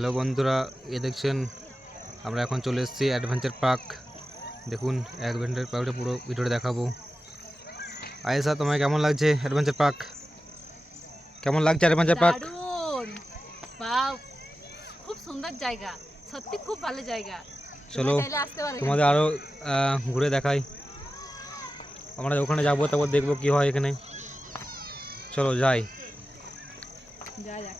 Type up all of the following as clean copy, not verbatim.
Hello বন্ধুরা, দেখছেন আমরা এখন চলে এসেছি অ্যাডভেঞ্চার পার্ক। দেখুন অ্যাডভেঞ্চার পার্কটা পুরো ভিডিওটা দেখাবো। আয়েশা, তোমায় কেমন লাগছে অ্যাডভেঞ্চার পার্ক? কেমন লাগছে অ্যাডভেঞ্চার পার্ক? দারুণ! বাহ, খুব সুন্দর জায়গা, সত্যি খুব ভালো জায়গা। চলো চাইলে আসতে পারো। তোমাদের আরও ঘুরে দেখাই। আমরা ওখানে যাবো, তারপর দেখবো কি হয় এখানে। চলো যাই। যা যাক।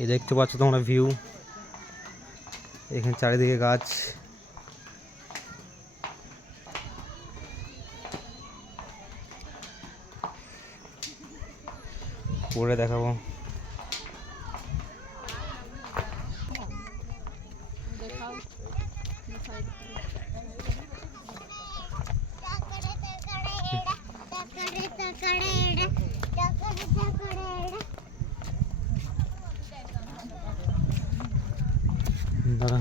এই দেখতে পাচ্ছ তোমরা ভিউ, এখানে চারিদিকে গাছ। পরে দেখাবো। দেখাও দাঁড়া,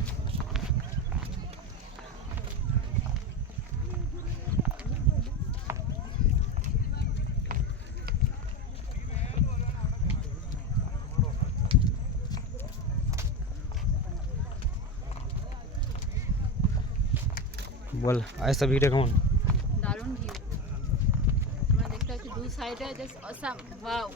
বল আয়েশা ভিউটা কেমন? দারুণ ভিউ। তোমরা দেখতে পাচ্ছ দু সাইডে জাস্ট অসাম। ওয়াও,